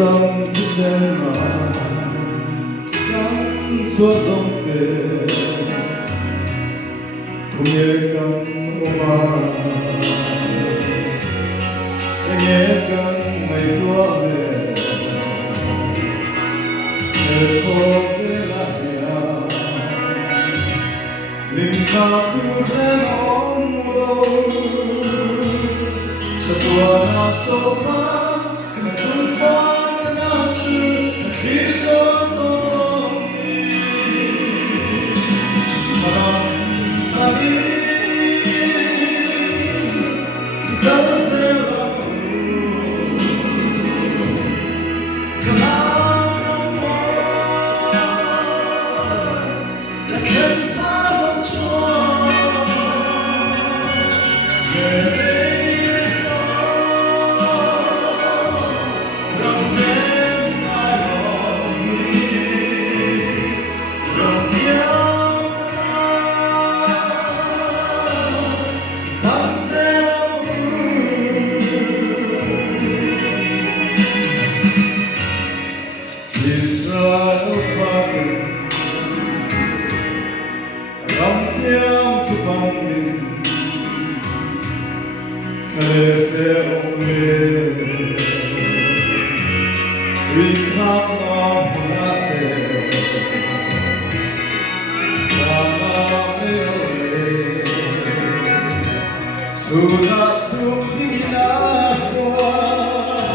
tâm thức xem mà gắn suốt dòng kề cùng nghe căn oma nghe căn mây tua về để cô về lại linh ta cứ đến ôm lâu sa tua na cho ta cùng pha na chữ khi gió tông đi ta đi ta sẽ là Israel Father, Ram Tiam Chupanin, Selefe Omle, Rikama Munate, Sama Meole, Sunat Sumdina Shoai,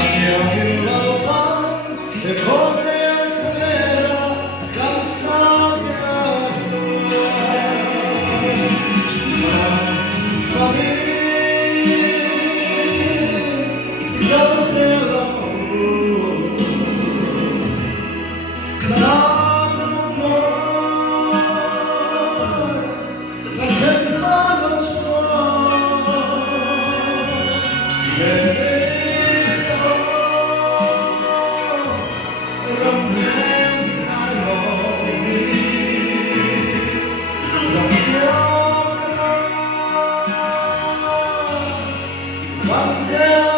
Anyang Lapan, The Cortes Solera, Cansadia What's